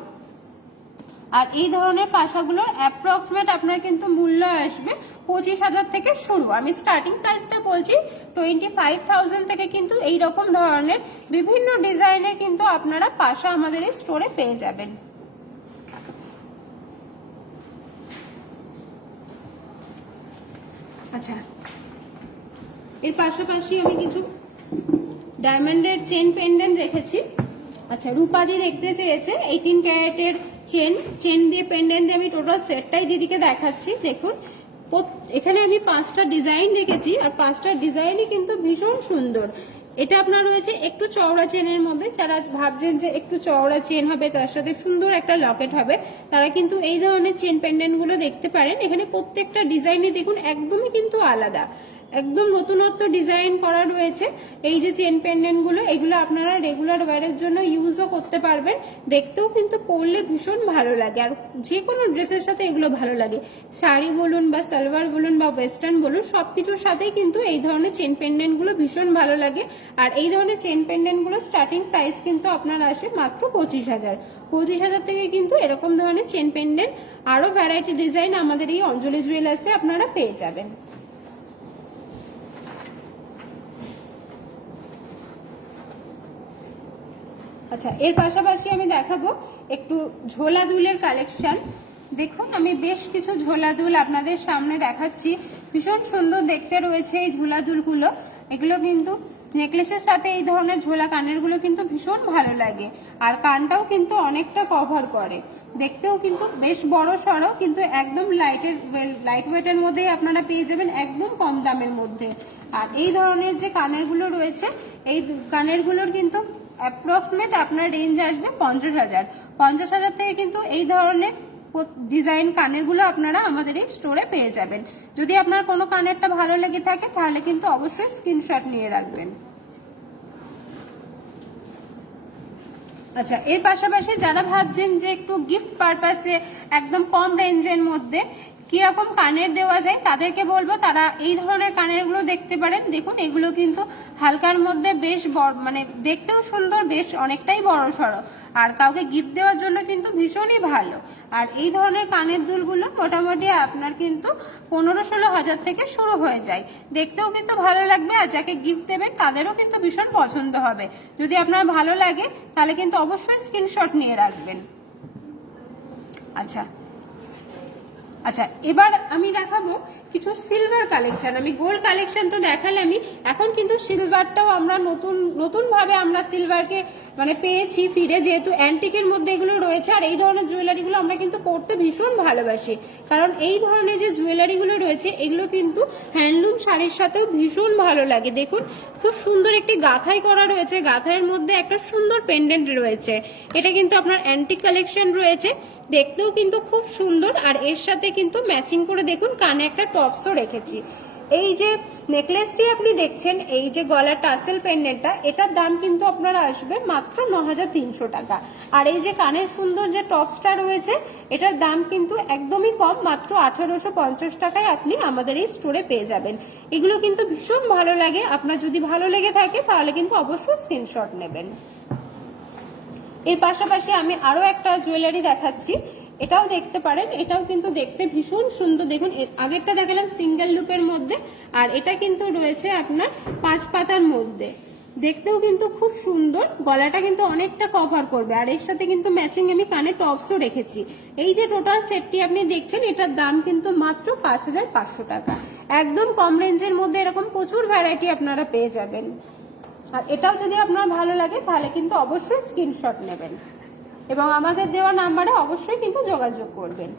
আর এই ধরনের পাশাগুলোর অ্যাপ্রক্সিমেট আপনার কিন্তু মূল্য আসবে 25,000 থেকে শুরু। আমি স্টার্টিং প্রাইসটা বলছি 25,000 থেকে কিন্তু এই রকম ধরনের বিভিন্ন ডিজাইনের কিন্তু আপনারা পাশা আমাদের এই স্টোরে পেয়ে যাবেন। আচ্ছা, এর পাশাপাশি আমি কিছু ডায়মন্ডের চেন পেন্ডেন্ট রেখেছি। আচ্ছা, রূপাদি দেখতে চেয়েছে 18 ক্যারেটের চেন দিয়ে পেন্ডেন্ট দিয়ে আমি টোটাল সেটটাই দিদিকে দেখাচ্ছি। দেখুন এখানে আমি 5টা ডিজাইন রেখেছি, আর 5টা ডিজাইনই কিন্তু ভীষণ সুন্দর। এটা আপনার রয়েছে একটু চওড়া চেনের মধ্যে, যারা ভাবছেন যে একটু চওড়া চেন হবে তার সাথে সুন্দর একটা লকেট হবে, তারা কিন্তু এই ধরনের চেন পেন্ডেন্ট গুলো দেখতে পারেন। এখানে প্রত্যেকটা ডিজাইনই দেখুন একদমই কিন্তু আলাদা, একদম নতুনত্ব ডিজাইন করা রয়েছে। এই যে চেন পেন্ডেন্ট গুলো, এগুলো আপনারা রেগুলার ওয়্যারের জন্য ইউজও করতে পারবেন, দেখতেও কিন্তু পরলে ভীষণ ভালো লাগে। আর যে কোনো ড্রেসের সাথে এগুলো ভালো লাগে, শাড়ি বলুন বা সালোয়ার বলুন বা ওয়েস্টার্ন বলুন, সবকিছুর সাথেই কিন্তু এই ধরনের চেন পেন্ডেন্ট গুলো ভীষণ ভালো লাগে। আর এই ধরনের চেন পেন্ডেন্ট গুলো স্টার্টিং প্রাইস কিন্তু আপনার আসবে মাত্র 25,000। 25,000 থেকে কিন্তু এরকম ধরনের চেন পেন্ডেন্ট আরো ভ্যারাইটি ডিজাইন আমাদের এই অঞ্জলি জুয়েলার্সে আপনারা পেয়ে যাবেন। আচ্ছা, এর পাশাপাশি আমি দেখাবো একটু ঝোলা দুলের কালেকশন। দেখুন আমি বেশ কিছু ঝোলা দুল আপনাদের সামনে দেখাচ্ছি, ভীষণ সুন্দর দেখতে রয়েছে এই ঝোলা দুলগুলো। এগুলো কিন্তু নেকলেসের সাথে এই ধরনের ঝোলা কানের গুলো কিন্তু ভীষণ ভালো লাগে, আর কানটাও কিন্তু অনেকটা কভার করে, দেখতেও কিন্তু বেশ বড় সড়ো, কিন্তু একদম লাইট ওয়েটের মধ্যেই আপনারা পেয়ে যাবেন একদম কম দামের মধ্যে। আর এই ধরনের যে কানের গুলো রয়েছে, এই কানের গুলোর কিন্তু অ্যাপ্রক্সিমেট আপনার রেঞ্জ আসবে 50,000। 50,000 থেকে কিন্তু এই ধরনের ডিজাইন কানের গুলো আপনারা আমাদের এই স্টোরে পেয়ে যাবেন। যদি আপনার কোনো কানেরটা ভালো লেগে থাকে তাহলে কিন্তু অবশ্যই স্ক্রিনশট নিয়ে রাখবেন। আচ্ছা, এর পাশাপাশি যারা ভাবছেন যে একটু গিফট পারপাসে একদম কম রেঞ্জের মধ্যে কিরকম কানের দেওয়া যায়, তাদেরকে বলবো তারা এই ধরনের কানের গুলো দেখতে পারেন। দেখুন এগুলো কিন্তু হালকার মধ্যে বেশ বড়, মানে দেখতেও সুন্দর, বেশ অনেকটাই বড় সড়ো, আর কাউকে গিফট দেওয়ার জন্য কিন্তু ভীষণই ভালো। আর এই ধরনের কানের দুলগুলো মোটামুটি আপনার কিন্তু 15-16 হাজার থেকে শুরু হয়ে যায়, দেখতেও কিন্তু ভালো লাগবে, আর যাকে গিফট দেবেন তাদেরও কিন্তু ভীষণ পছন্দ হবে। যদি আপনার ভালো লাগে তাহলে কিন্তু অবশ্যই স্ক্রিনশট নিয়ে রাখবেন। আচ্ছা আচ্ছা, এবার আমি দেখাবো কিছু সিলভার কালেকশন। আমি গোল্ড কালেকশন তো দেখালামই, এখন কিন্তু সিলভারটাও আমরা নতুন ভাবে আমরা সিলভারকে মানে পেয়েছি ফিরে, যেহেতু অ্যান্টিকের মধ্যে এগুলো রয়েছে। আর এই ধরনের জুয়েলারিগুলো আমরা কিন্তু পরতে ভীষণ ভালোবাসি, কারণ এই ধরনের যে জুয়েলারিগুলো রয়েছে এগুলো কিন্তু হ্যান্ডলুম শাড়ির সাথেও ভীষণ ভালো লাগে। দেখুন খুব সুন্দর একটি গাঁথাই করা রয়েছে, গাঁথাইয়ের মধ্যে একটা সুন্দর পেন্ডেন্ট রয়েছে। এটা কিন্তু আপনার অ্যান্টিক কালেকশন রয়েছে, দেখতেও কিন্তু খুব সুন্দর। আর এর সাথে কিন্তু ম্যাচিং করে দেখুন কানে একটা টপসও রেখেছি। এই যে নেকলেসটি আপনি দেখছেন, এই যে গলার টাসেল পেন্ডেন্টটা, এটার দাম কিন্তু আপনারা আসবে মাত্র 9300 টাকা। আর এই যে কানের সুন্দর যে টপসটা রয়েছে, এটার দাম কিন্তু একদমই কম, মাত্র 1850 টাকায় আপনি আমাদের এই স্টোরে পেয়ে যাবেন। এগুলো কিন্তু ভীষণ ভালো লাগে, আপনার যদি ভালো লেগে থাকে তাহলে কিন্তু অবশ্যই স্ক্রিনশট নেবেন। এর পাশাপাশি আমি আরো একটা জুয়েলারি দেখাচ্ছি, এটাও দেখতে পারেন। এটাও কিন্তু দেখতে ভীষণ সুন্দর। দেখুন, আগেরটা দেখালাম সিঙ্গেল লুপের মধ্যে, আর এটা কিন্তু রয়েছে আপনার 5 পাতার মধ্যে। দেখতেও কিন্তু খুব সুন্দর, গলাটা কিন্তু অনেকটা কভার করবে। আর এর সাথে কিন্তু ম্যাচিং আমি কানে টপসও রেখেছি। এই যে টোটাল সেটটি আপনি দেখছেন, এটার দাম কিন্তু মাত্র 5500 টাকা। একদম কম রেঞ্জের মধ্যে এরকম প্রচুর ভ্যারাইটি আপনারা পেয়ে যাবেন। আর এটাও যদি আপনার ভালো লাগে তাহলে কিন্তু অবশ্যই স্ক্রিনশট নেবেন এবং আমাদের দেওয়া নাম্বারে অবশ্যই কিন্তু যোগাযোগ করবেন।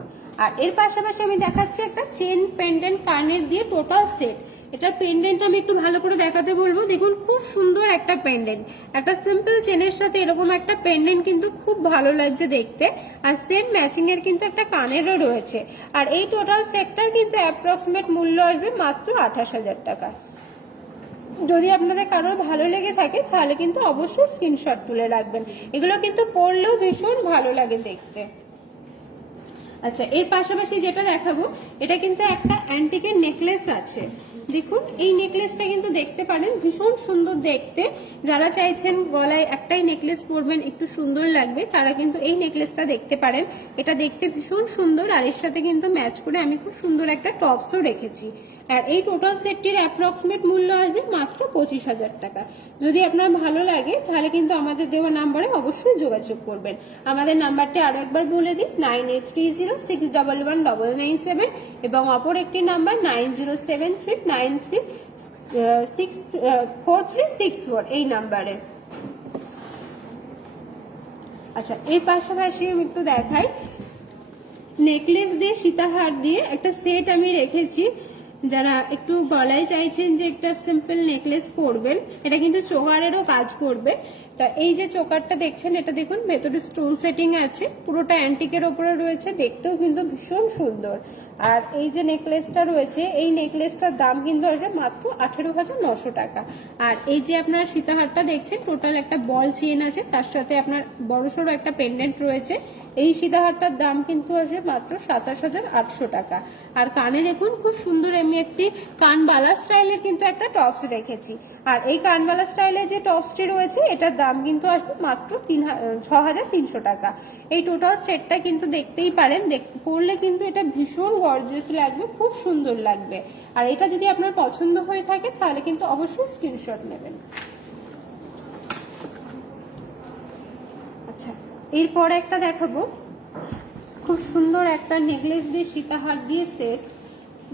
আর এর পাশাপাশি আমি দেখাচ্ছি একটা চেন পেন্ডেন্ট কানের দিয়ে টোটাল সেট। এটার পেন্ডেন্ট আমি একটু ভালো করে দেখাতে বলবো। দেখুন, খুব সুন্দর একটা পেন্ডেন্ট, একটা সিম্পল চেনের সাথে এরকম একটা পেন্ডেন্ট কিন্তু খুব ভালো লাগছে দেখতে। আর সেম ম্যাচিং এর কিন্তু একটা কানেরও রয়েছে। আর এই টোটাল সেটটার কিন্তু অ্যাপ্রক্সিমেট মূল্য আসবে মাত্র 28000 টাকা। যদি আপনাদের কারোর ভালো লেগে থাকে তাহলে কিন্তু অবশ্যই স্ক্রিনশট তুলে রাখবেন। এগুলো কিন্তু পরলেও ভীষণ ভালো লাগে দেখতে। আচ্ছা, এর পাশাপাশি যেটা দেখাবো, এটা কিন্তু একটা অ্যান্টিকের নেকলেস আছে। দেখুন, এই নেকলেসটা কিন্তু দেখতে পারেন, ভীষণ সুন্দর দেখতে। যারা চাইছেন গলায় একটাই নেকলেস পরবেন, একটু সুন্দর লাগবে, তারা কিন্তু এই নেকলেসটা দেখতে পারেন। এটা দেখতে ভীষণ সুন্দর, আর এর সাথে কিন্তু ম্যাচ করে আমি খুব সুন্দর একটা টপসও রেখেছি। আর এই টোটাল সেটটির অ্যাপ্রক্সিমেট মূল্য আসবে মাত্র 25000 টাকা। যদি আপনার ভালো লাগে তাহলে কিন্তু আমাদের দেওয়া নাম্বারে অবশ্যই যোগাযোগ করবেন। আমাদের নাম্বারটি আরো একবার বলে দিই, 9830611997 এবং অপর একটি নাম্বার 9073934364 এই নাম্বারে। আচ্ছা, এর পাশাপাশি আমি একটু দেখাই, নেকলেস দিয়ে সীতাহার দিয়ে একটা সেট আমি রেখেছি। যারা একটু গলায় চাইছেন যে একটা সিম্পল নেকলেস পরবেন, এটা কিন্তু চোকারেরও কাজ করবে। তা এই যে চোকারটা দেখছেন, এটা দেখুন ভেতরে স্টোন সেটিং আছে, পুরোটা অ্যান্টিকের ওপরে রয়েছে, দেখতেও কিন্তু ভীষণ সুন্দর। আর এই যে নেকলেসটা রয়েছে, এই নেকলেসটার দাম কিন্তু আসবে মাত্র 18900 টাকা। আর এই যে আপনার সীতাহারটা দেখছেন, টোটাল একটা বল চেন আছে, তার সাথে আপনার বড়সড় একটা পেন্ডেন্ট রয়েছে। এই সীতাহারটার দাম কিন্তু আসবে মাত্র 27800 টাকা। আর কানে দেখুন, খুব সুন্দর আমি একটি কানবালা স্টাইলের কিন্তু একটা টপস রেখেছি। আর এই কানবালা স্টাইলের যে টপসটি রয়েছে, এটার দাম কিন্তু আসবে মাত্র 6300 টাকা। এই টোটাল সেটটা কিন্তু দেখতেই পারেন, পরলে কিন্তু এটা ভীষণ গর্জিয়াস লাগবে, খুব সুন্দর লাগবে। আর এটা যদি আপনার পছন্দ হয়ে থাকে তাহলে কিন্তু অবশ্যই স্ক্রিনশট নেবেন। আচ্ছা, এরপর একটা দেখাবো, খুব সুন্দর একটা নেকলেস দিয়ে সীতাহার দিয়ে সেট।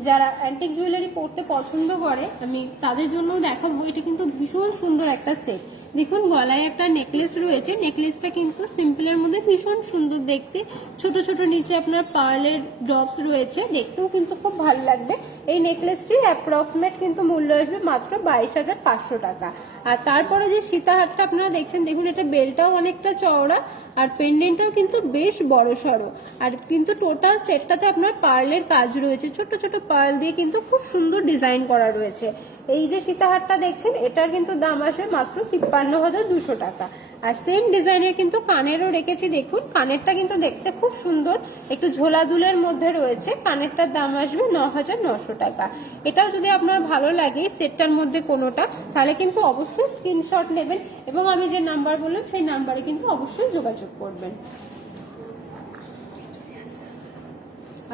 যারা অ্যান্টিক জুয়েলারি পরতে পছন্দ করে, আমি তাদের জন্য দেখাবো। এটা কিন্তু ভীষণ সুন্দর একটা সেট। দেখুন, গলায় একটা নেকলেস রয়েছে, নেকলেসটা কিন্তু সিম্পলের মধ্যে ভীষণ সুন্দর দেখতে। ছোট ছোট নিচে আপনার পার্লের ড্রপস রয়েছে, দেখতেও কিন্তু খুব ভালো লাগবে। এই নেকলেসটির অ্যাপ্রক্সিমেট কিন্তু মূল্য আসবে মাত্র 22500 টাকা। আর তারপরে যে সীতাহারটা আপনারা দেখছেন, দেখুন এটা বেলটাও অনেকটা চওড়া, আর পেন্ডেন্টটাও কিন্তু বেশ বড় সড়ো। আর কিন্তু টোটাল সেটটাতে আপনার পার্লের কাজ রয়েছে, ছোট ছোট পার্ল দিয়ে কিন্তু খুব সুন্দর ডিজাইন করা রয়েছে। এই যে সীতাহারটা দেখছেন, এটার কিন্তু দাম আসবে মাত্র 53200 টাকা। আর সেম ডিজাইনের কিন্তু কানেরও রেখেছি। দেখুন, কানেরটা কিন্তু দেখতে খুব সুন্দর, একটু ঝোলা দুলের মধ্যে রয়েছে। কানেরটার দাম আসবে 9900 টাকা। এটাও যদি আপনার ভালো লাগে সেটটার মধ্যে কোনোটা, তাহলে কিন্তু অবশ্যই স্ক্রিনশট নেবেন এবং আমি যে নাম্বার বললাম সেই নাম্বারে কিন্তু অবশ্যই যোগাযোগ করবেন।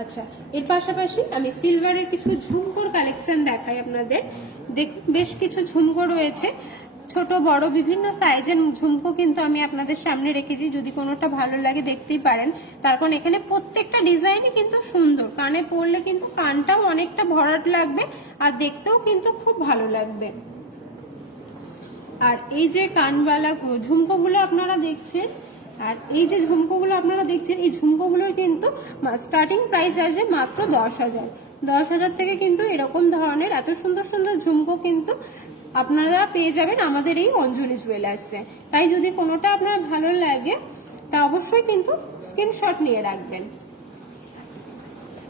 আচ্ছা, এর পাশাপাশি আমি সিলভারের কিছু ঝুমকোর কালেকশন দেখাই আপনাদের। দেখুন, বেশ কিছু ঝুমকো রয়েছে, ছোট বড় বিভিন্ন সাইজের ঝুমকো কিন্তু আমি আপনাদের সামনে রেখেছি। যদি কোনোটা ভালো লাগে দেখতেই পারেন, তার কারণ এখানে প্রত্যেকটা ডিজাইনই কিন্তু সুন্দর। কানে পরলে কিন্তু কানটাও অনেকটা ভরাট লাগবে আর দেখতেও কিন্তু খুব ভালো লাগবে। আর এই যে কানবালা ঝুমকোগুলো আপনারা দেখছেন, আর এই যে ঝুমকোগুলো আপনারা দেখছেন, এই ঝুমকোগুলোর কিন্তু স্টার্টিং প্রাইস আসবে মাত্র 10,000। 10,000 থেকে কিন্তু এরকম ধরনের এত সুন্দর সুন্দর ঝুমকো কিন্তু আপনারা পেয়ে যাবেন আমাদের এই অঞ্জলি জুয়েলার্সে। তাই যদি কোনোটা আপনার ভালো লাগে তা অবশ্যই কিন্তু স্ক্রিনশট নিয়ে রাখবেন।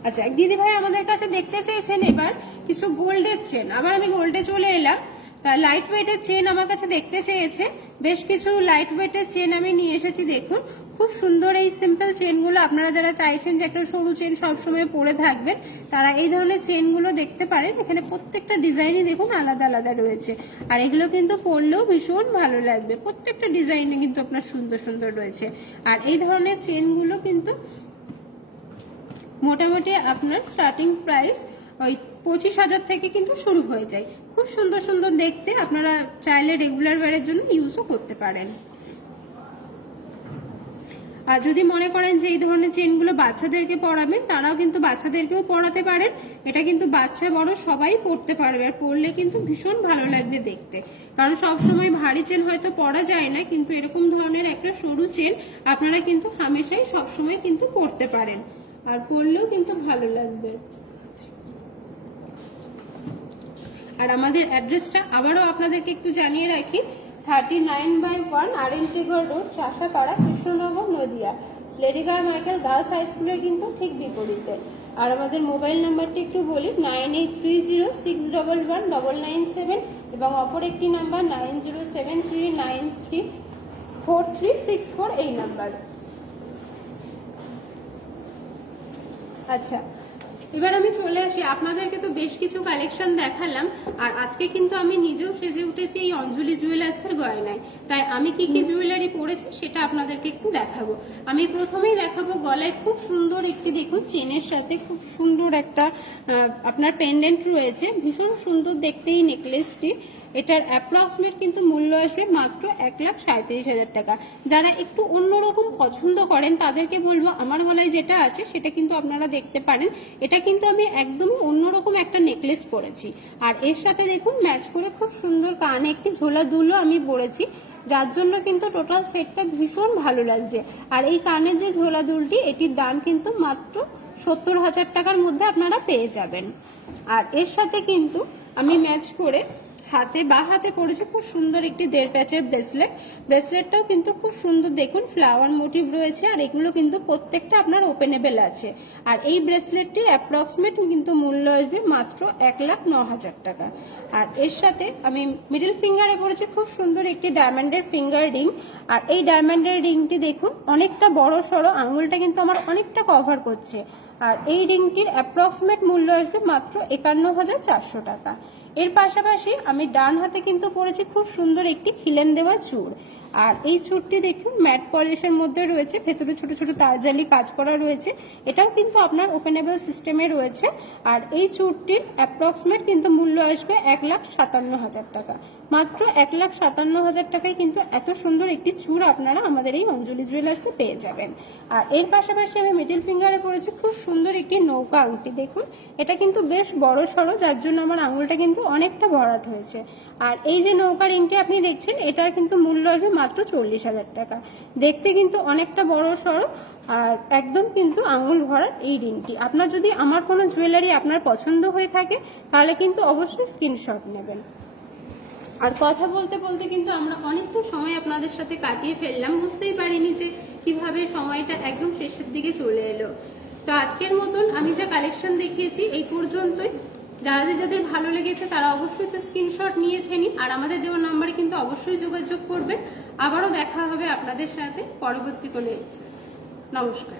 আচ্ছা, এক দিদি ভাই আমাদের কাছে দেখতে চেয়েছেন এবার কিছু গোল্ডের চেন। আবার আমি গোল্ডে চলে এলাম। তা লাইট ওয়েটের চেন আমার কাছে দেখতে চেয়েছে, বেশ কিছু লাইট ওয়েটের চেন আমি নিয়ে এসেছি। দেখুন খুব সুন্দর এই সিম্পল চেনগুলো, আপনারা যারা চাইছেন যে একটা সরু চেন সবসময় পরে থাকবেন তারা এই ধরনের চেনগুলো দেখতে পারেন। এখানে প্রত্যেকটা ডিজাইনই দেখুন আলাদা আলাদা রয়েছে, আর এগুলো কিন্তু পরলেও ভীষণ ভালো লাগবে। প্রত্যেকটা ডিজাইনে কিন্তু আপনার সুন্দর সুন্দর রয়েছে। আর এই ধরনের চেনগুলো কিন্তু মোটামুটি আপনার স্টার্টিং প্রাইস ওই 25,000 থেকে কিন্তু শুরু হয়ে যায়। খুব সুন্দর সুন্দর দেখতে, আপনারা চাইলে রেগুলার ওয়্যারের জন্য ইউজও করতে পারেন। আর যদি মনে করেন যে এই ধরনের চেনগুলো বাচ্চাদেরকে পরাবেন, তারাও কিন্তু বাচ্চাদেরকেও পরাতে পারেন। এটা কিন্তু বাচ্চা বড় সবাই পরতে পারবে, আর পরলে কিন্তু ভীষণ ভালো লাগবে দেখতে। কারণ সবসময় ভারী চেন হয়তো পরা যায় না, কিন্তু এরকম ধরনের একটা সরু চেন আপনারা কিন্তু হামেশাই সবসময় কিন্তু পরতে পারেন, আর পরলেও কিন্তু ভালো লাগবে। আর আমাদের অ্যাড্রেসটা আবারও আপনাদেরকে একটু জানিয়ে রাখি, 39/1 RNC road, Chashapara, Krishnanagar, Nadia, Lady Carmichael girls high স্কুলের কিন্তু ঠিক বিপরীতে। আর আমাদের মোবাইল নাম্বারটি একটু বলি, 9830611997 এবং অপর একটি নাম্বার 9073934364 এই নাম্বার। আচ্ছা, এবার আমি চলে আসি, আপনাদেরকে তো বেশ কিছু কালেকশন দেখালাম, আর আজকে কিন্তু আমি নিজেও সেজে উঠেছি এই অঞ্জলি জুয়েলার্সের গয়নায়। তাই আমি কি কি জুয়েলারি পরেছি সেটা আপনাদেরকে একটু দেখাবো। আমি প্রথমেই দেখাবো গলায় খুব সুন্দর একটি, দেখুন চেনের সাথে খুব সুন্দর একটা আপনার পেন্ডেন্ট রয়েছে, ভীষণ সুন্দর দেখতে এই নেকলেসটি। এটার অ্যাপ্রক্সিমেট কিন্তু মূল্য আসবে মাত্র 1,37,000 টাকা। যারা একটু অন্যরকম পছন্দ করেন তাদেরকে বলবো আমার গলায় যেটা আছে সেটা কিন্তু আপনারা দেখতে পারেন। এটা কিন্তু আমি একদমই অন্যরকম একটা নেকলেস পরেছি, আর এর সাথে দেখুন ম্যাচ করে খুব সুন্দর কানে একটি ঝোলা দুলও আমি পরেছি, যার জন্য কিন্তু টোটাল সেটটা ভীষণ ভালো লাগছে। আর এই কানের যে ঝোলা দুলটি, এটির দাম কিন্তু মাত্র 70,000 টাকার মধ্যে আপনারা পেয়ে যাবেন। আর এর সাথে কিন্তু আমি ম্যাচ করে বা হাতে পড়েছে খুব সুন্দর একটি 1.5 প্যাচের ব্রেসলেট। ব্রেসলেটটাও কিন্তু খুব সুন্দর, দেখুন ফ্লাওয়ার মোটিভ রয়েছে, আর এগুলো কিন্তু প্রত্যেকটা আপনার ওপেনেবল আছে। আর এই ব্রেসলেটটির অ্যাপ্রক্সিমেট কিন্তু মূল্য আসবে মাত্র 1,09,000 টাকা। আর এর সাথে আমি মিডল ফিঙ্গারে পড়েছি খুব সুন্দর একটি ডায়মন্ডের ফিঙ্গার রিং। আর এই ডায়মন্ডের রিংটি দেখুন অনেকটা বড় সড়ো, আঙুলটা কিন্তু আমার অনেকটা কভার করছে। আর এই রিংটির অ্যাপ্রক্সিমেট মূল্য আসবে মাত্র 51,400 টাকা। এর পাশাপাশি আমি ডান হাতে কিন্তু পরেছি খুব সুন্দর একটি খিলেন দেওয়া চূড়। আর এই চূড়টি দেখুন ম্যাট পলিশের মধ্যে রয়েছে, ভেতরে ছোট ছোট তারজালি কাজ করা রয়েছে, এটাও কিন্তু আপনার ওপেনেবল সিস্টেমে রয়েছে। আর এই চূড়টির অ্যাপ্রক্সিমেট কিন্তু মূল্য আসবে 1,57,000 টাকা। মাত্র 1,57,000 টাকায় কিন্তু এত সুন্দর একটি চূড় আপনারা আমাদের এই অঞ্জলি জুয়েলার্সে পেয়ে যাবেন। আর এর পাশাপাশি আমি মিডল ফিঙ্গারে পরেছি খুব সুন্দর একটি নৌকা আংটি। দেখুন এটা কিন্তু বেশ বড় সড়ো, যার জন্য আমার আঙুলটা কিন্তু অনেকটা ভরাট হয়েছে। আর এই যে নৌকা রিংটি আপনি দেখছেন, এটার কিন্তু মূল্য আসবে মাত্র 40,000 টাকা। দেখতে কিন্তু অনেকটা বড় সড়ো, আর একদম কিন্তু আঙুল ভরাট এই রিংটি। আপনার যদি আমার কোনো জুয়েলারি আপনার পছন্দ হয়ে থাকে তাহলে কিন্তু অবশ্যই স্ক্রিনশট নেবেন। আর কথা বলতে বলতে কিন্তু আমরা অনেকটা সময় আপনাদের সাথে কাটিয়ে ফেললাম, বুঝতেই পারিনি যে কিভাবে সময়টা একদম শেষের দিকে চলে এলো। তো আজকের মতন আমি যা কালেকশন দেখিয়েছি এই পর্যন্তই। যাদের ভালো লেগেছে তারা অবশ্যই তো স্ক্রিনশট নিয়েছেনই, আর আমাদের দেওয়া নাম্বারে কিন্তু অবশ্যই যোগাযোগ করবেন। আবারও দেখা হবে আপনাদের সাথে পরবর্তী কোনো এপিসোডে। নমস্কার।